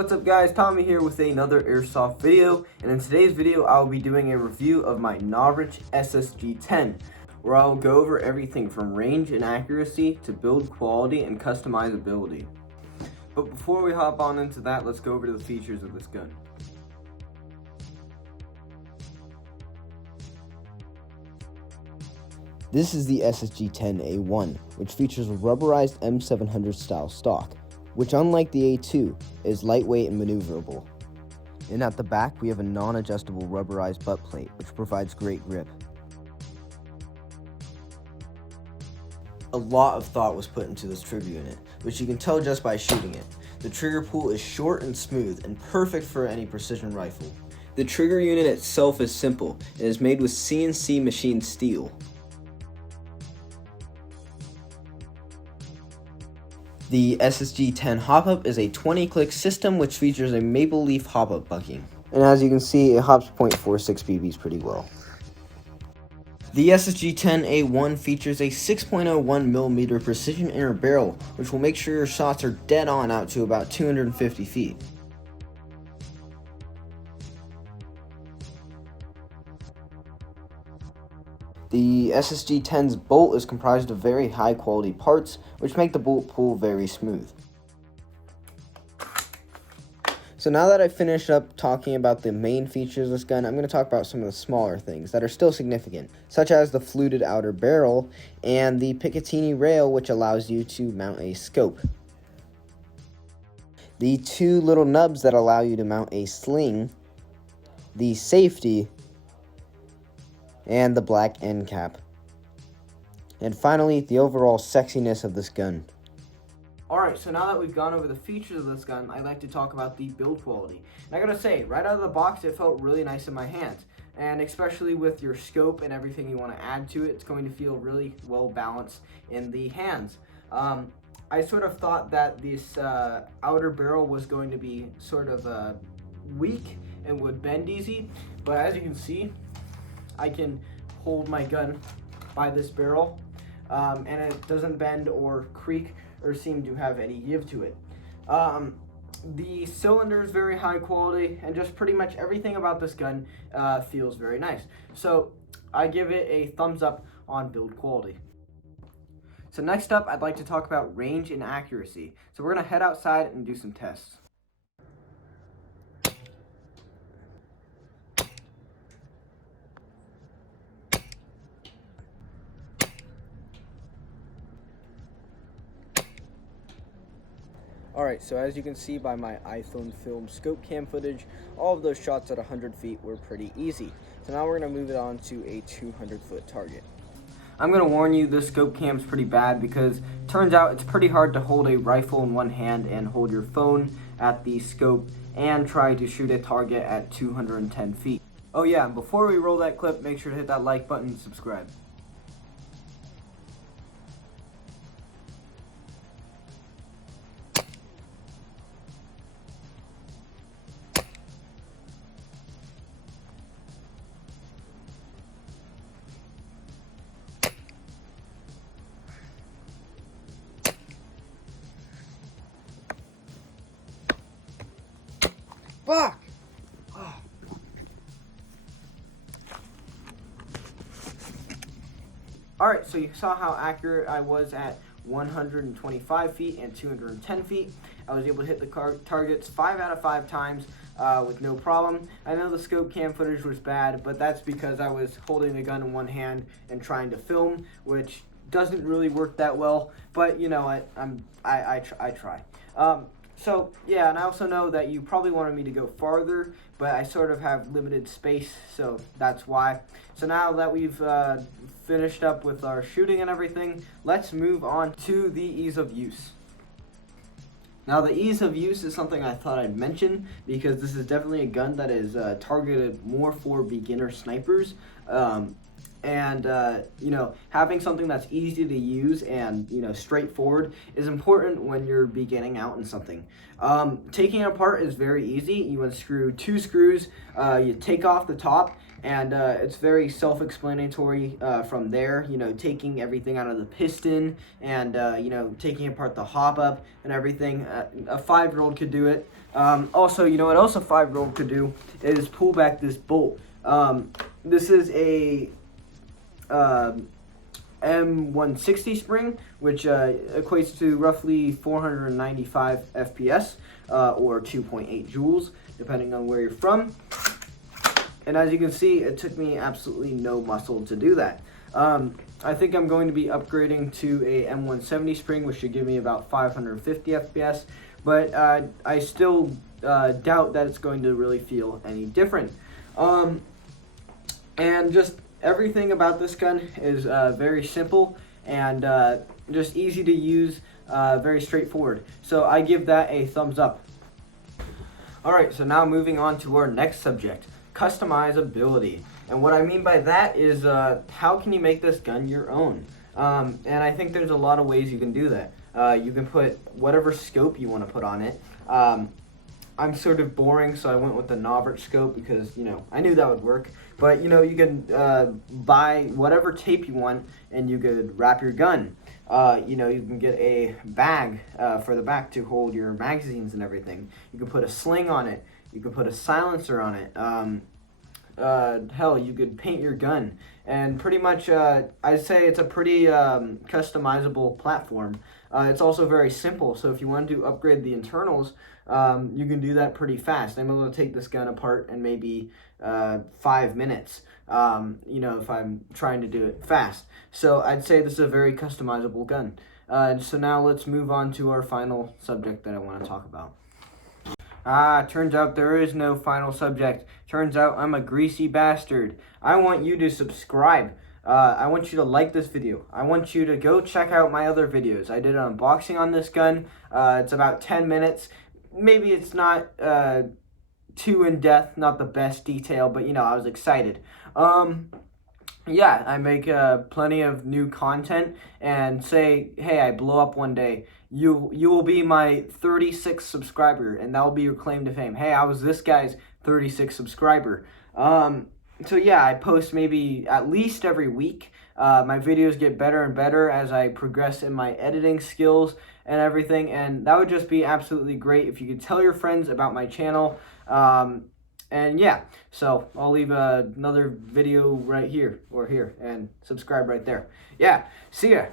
what's up guys, Tommy here with another airsoft video, and in today's video I will be doing a review of my Novritsch ssg-10, where I will go over everything from range and accuracy to build quality and customizability. But before we hop on into that, let's go over to the features of this gun. This is the ssg-10A1, which features a rubberized M700 style stock, which unlike the A2, is lightweight and maneuverable. And at the back, we have a non-adjustable rubberized butt plate, which provides great grip. A lot of thought was put into this trigger unit, which you can tell just by shooting it. The trigger pull is short and smooth and perfect for any precision rifle. The trigger unit itself is simple and is made with CNC machined steel. The ssg-10 hop-up is a 20-click system which features a maple leaf hop-up bucking. And as you can see, it hops .46 BBs pretty well. The ssg-10A1 features a 6.01mm precision inner barrel, which will make sure your shots are dead on out to about 250 feet. The ssg-10's bolt is comprised of very high quality parts, which make the bolt pull very smooth. So now that I've finished up talking about the main features of this gun, I'm going to talk about some of the smaller things that are still significant, such as the fluted outer barrel and the Picatinny rail, which allows you to mount a scope. The two little nubs that allow you to mount a sling, the safety, and the black end cap. And finally, the overall sexiness of this gun. Alright, so now that we've gone over the features of this gun, I'd like to talk about the build quality. And I gotta say, right out of the box, it felt really nice in my hands. And especially with your scope and everything you want to add to it, it's going to feel really well balanced in the hands. I sort of thought that this outer barrel was going to be sort of weak and would bend easy, but as you can see, I can hold my gun by this barrel, and it doesn't bend or creak or seem to have any give to it. The cylinder is very high quality, and just pretty much everything about this gun feels very nice. So I give it a thumbs up on build quality. So next up, I'd like to talk about range and accuracy. So we're gonna head outside and do some tests. Alright, so as you can see by my iPhone film scope cam footage, all of those shots at 100 feet were pretty easy. So now we're going to move it on to a 200-foot target. I'm going to warn you, this scope cam's pretty bad because it turns out it's pretty hard to hold a rifle in one hand and hold your phone at the scope and try to shoot a target at 210 feet. Oh yeah, before we roll that clip, make sure to hit that like button and subscribe. Fuck! Oh. Alright, so you saw how accurate I was at 125 feet and 210 feet. I was able to hit the targets 5 out of 5 times with no problem. I know the scope cam footage was bad, but that's because I was holding the gun in one hand and trying to film, which doesn't really work that well, but you know what, I try. So yeah, and I also know that you probably wanted me to go farther, but I sort of have limited space, so that's why. So now that we've finished up with our shooting and everything, let's move on to the ease of use. Now the ease of use is something I thought I'd mention because this is definitely a gun that is targeted more for beginner snipers. and you know, having something that's easy to use and, you know, straightforward is important when you're beginning out in something. Taking it apart is very easy. You unscrew 2 screws, you take off the top, and it's very self-explanatory from there. You know, taking everything out of the piston and you know, taking apart the hop up and everything. A 5-year-old could do it. Also, you know what else a 5-year-old could do is pull back this bolt. This is a M160 spring, which equates to roughly 495 FPS or 2.8 joules, depending on where you're from. And as you can see, it took me absolutely no muscle to do that. I think I'm going to be upgrading to a M170 spring, which should give me about 550 FPS, but I still doubt that it's going to really feel any different. And just everything about this gun is very simple and just easy to use, very straightforward. So I give that a thumbs up. Alright, so now moving on to our next subject, customizability. And what I mean by that is how can you make this gun your own? And I think there's a lot of ways you can do that. You can put whatever scope you want to put on it. I'm sort of boring, so I went with the Novritsch scope because, you know, I knew that would work. But, you know, you can buy whatever tape you want and you could wrap your gun. You know, you can get a bag for the back to hold your magazines and everything. You can put a sling on it. You can put a silencer on it. Hell, you could paint your gun. And pretty much, I'd say it's a pretty customizable platform. It's also very simple, so if you want to upgrade the internals, you can do that pretty fast. I'm able to take this gun apart in maybe 5 minutes, you know, if I'm trying to do it fast. So I'd say this is a very customizable gun. So now let's move on to our final subject that I want to talk about. Turns out there is no final subject. Turns out I'm a greasy bastard. I want you to subscribe. I want you to like this video. I want you to go check out my other videos. I did an unboxing on this gun. It's about 10 minutes. Maybe it's not too in-depth, not the best detail, but, you know, I was excited. Yeah, I make plenty of new content, and say, hey, I blow up one day, you will be my 36th subscriber, and that will be your claim to fame. Hey, I was this guy's 36th subscriber. So yeah, I post maybe at least every week. My videos get better and better as I progress in my editing skills and everything, and that would just be absolutely great if you could tell your friends about my channel. And yeah, so I'll leave another video right here or here and subscribe right there. Yeah, see ya.